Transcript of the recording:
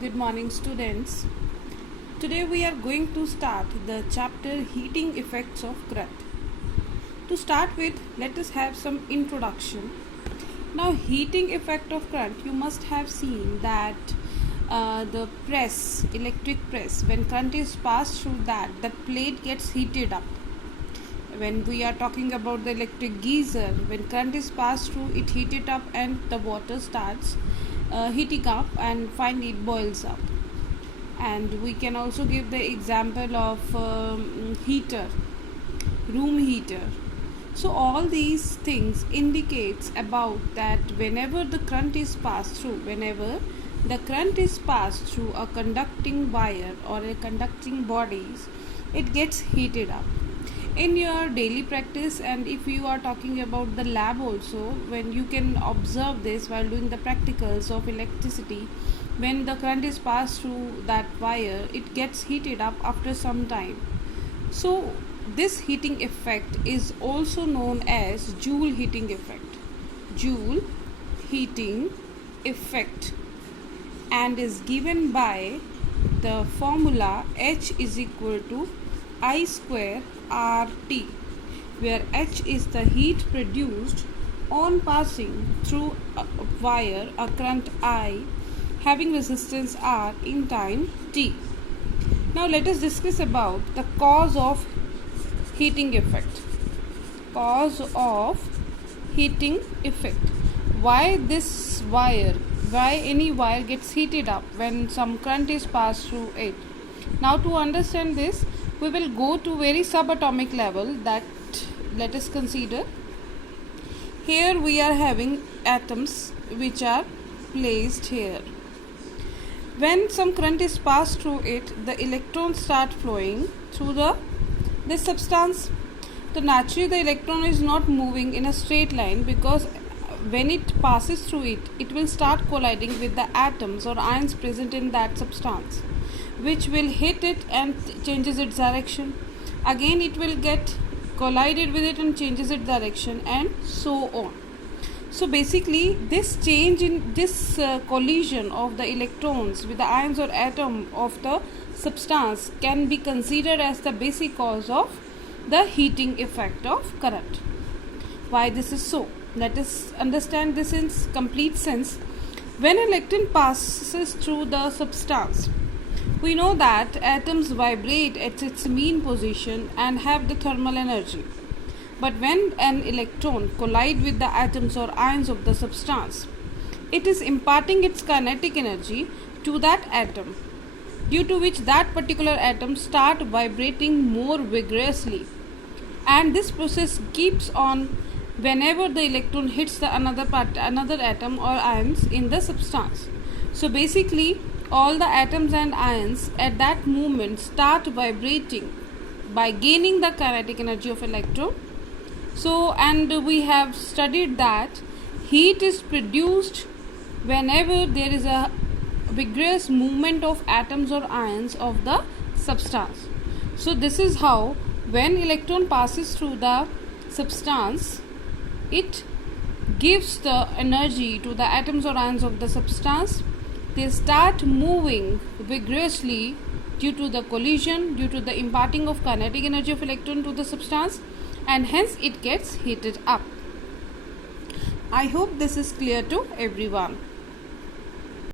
Good morning, students. Today we are going to start the chapter Heating Effects of Current. To start with, let us have some introduction. Now, heating effect of current, you must have seen that the press, electric press, when current is passed through that plate gets heated up. When we are talking about the electric geyser, when current is passed through, it heated up and the water starts heating up and finally it boils up. And we can also give the example of heater, room heater. So all these things indicates about that whenever the current is passed through, a conducting wire or a conducting bodies, it gets heated up. In your daily practice, and if you are talking about the lab also, when you can observe this while doing the practicals of electricity, when the current is passed through that wire, it gets heated up after some time. So this heating effect is also known as Joule heating effect. Joule heating effect, and is given by the formula H is equal to I square RT, where H is the heat produced on passing through a wire a current I having resistance R in time T. Now let us discuss about the cause of heating effect. Cause of heating effect. Why any wire gets heated up when some current is passed through it. Now to understand this, we will go to very subatomic level. That let us consider. Here we are having atoms which are placed here. When some current is passed through it, the electrons start flowing through this substance. So naturally the electron is not moving in a straight line, because when it passes through it, it will start colliding with the atoms or ions present in that substance, which will hit it and changes its direction. Again it will get collided with it and changes its direction, and so on. So basically this change in this collision of the electrons with the ions or atom of the substance can be considered as the basic cause of the heating effect of current. Why this is so? Let us understand this in complete sense. When an electron passes through the substance, we know that atoms vibrate at its mean position and have the thermal energy. But when an electron collides with the atoms or ions of the substance, it is imparting its kinetic energy to that atom, due to which that particular atom starts vibrating more vigorously. And this process keeps on whenever the electron hits the another atom or ions in the substance. So basically all the atoms and ions at that moment start vibrating by gaining the kinetic energy of electron. So, and we have studied that heat is produced whenever there is a vigorous movement of atoms or ions of the substance. So this is how when electron passes through the substance, it gives the energy to the atoms or ions of the substance. They start moving vigorously due to the collision, due to the imparting of kinetic energy of electron to the substance, and hence it gets heated up. I hope this is clear to everyone.